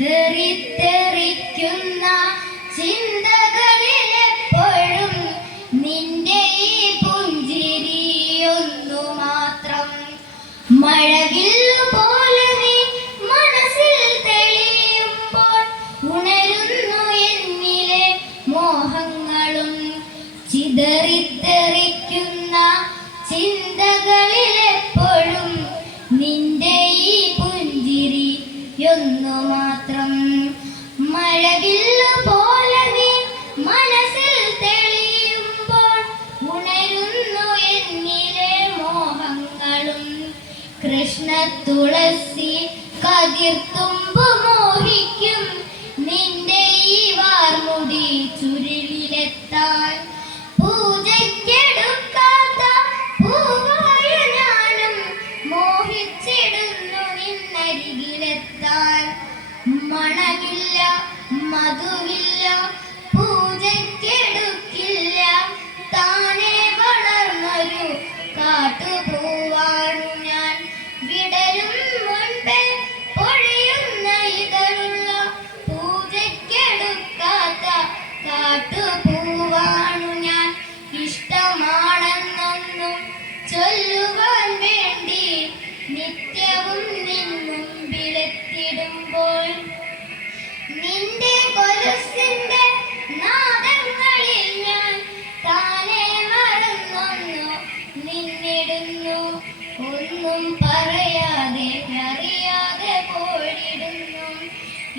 ചിതറിത്തെറിക്കുന്ന ചിന്തകളിലെപ്പോഴും നിന്റെ ഈ പുഞ്ചിരിയൊന്നു മാത്രം. മഴവില്ലു പോലെ നീ മനസ്സിൽ തെളിയുമ്പോൾ ഉണരുന്നു എന്നിലെ മോഹങ്ങളും. ചിതറിത്തെറിക്കുന്ന ചിന്തകളിലെപ്പോഴും നിന്റെ ഈ പുഞ്ചിരിയൊന്നു മാത്രം. മഴവില്ലു പോലെ നീ മനസ്സിൽ തെളിയുമ്പോൾ ഉണരുന്നു എന്നിലെ മോഹങ്ങളും. കൃഷ്ണ തുളസി കതിർത്തുമ്പു മോഹിക്കും നിന്റെ ഈ വാർമുടി ചുരുളിലെത്താൻ. പൂജയ്ക്കെടുക്കാത്ത പൂവായ ഞാനും മോഹിച്ചിടുന്നു നിന്നരികിലെത്താൻ. മണമില്ല മധുവില്ല പൂജയ്ക്കെടുക്കില്ല താനെ വളർന്നൊരു കാട്ടുപൂവാണു ഞാൻ. വിടരും മുൻപേ പൊഴിയുന്ന ഇതളുള്ള പൂജയ്ക്കെടുക്കാത്ത കാട്ടുപൂവാണു ഞാൻ. ഇഷ്ടമാണെന്നൊന്നും ചൊല്ലുവാൻ വേണ്ടി നിത്യവും നിൻ മുമ്പിലെത്തിടുമ്പോൾ നിന്റെ കൊലുസിന്റെ നാദങ്ങളിൽ ഞാൻ താനെ മറന്നൊന്നു നിന്നിടുന്നു. ഒന്നും പറയാതെ അറിയാതെ പോയിടുന്നു.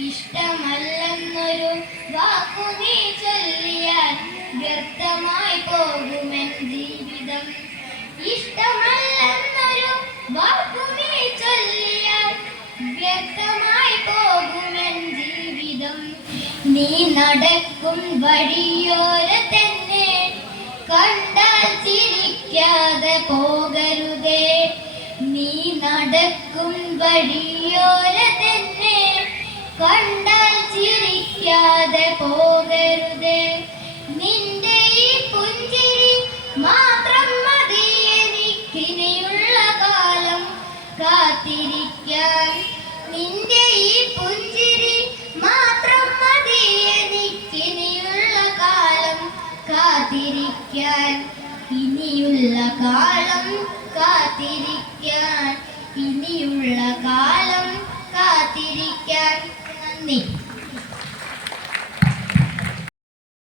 ഇഷ്ടമല്ലെന്നൊരു വാക്കു നീ ചൊല്ലിയാൽ വ്യർത്ഥമായി പോകുമെൻ ജീവിതം. ഇഷ്ടമല്ലെന്നൊരു വാക്കു നീ ചൊല്ലിയാൽ വ്യർത്ഥമായി പോകുമെൻ ജീവിതം. നീ നടക്കും വഴിയോരത്തന്നെ കണ്ടാൽ ചിരിക്കാതെ പോകരുതേ. നീ നടക്കും വഴിയോരത്തന്നെ കണ്ടാൽ ചിരിക്കാതെ പോകരുതേ. നിന്റെ ഈ പുഞ്ചിരി മാത്രം മതി എനിക്കിനിയുള്ള കാലം കാത്തിരിക്കാൻ. നിന്റെ ഈ പുഞ്ചിരി മാത്രം മതി എനിക്കിനിയുള്ള കാലം കാത്തിരിക്കാൻ. ഇനിയുള്ള കാലം കാത്തിരിക്കാൻ. ഇനിയുള്ള കാലം കാത്തിരിക്കാൻ. നന്ദി.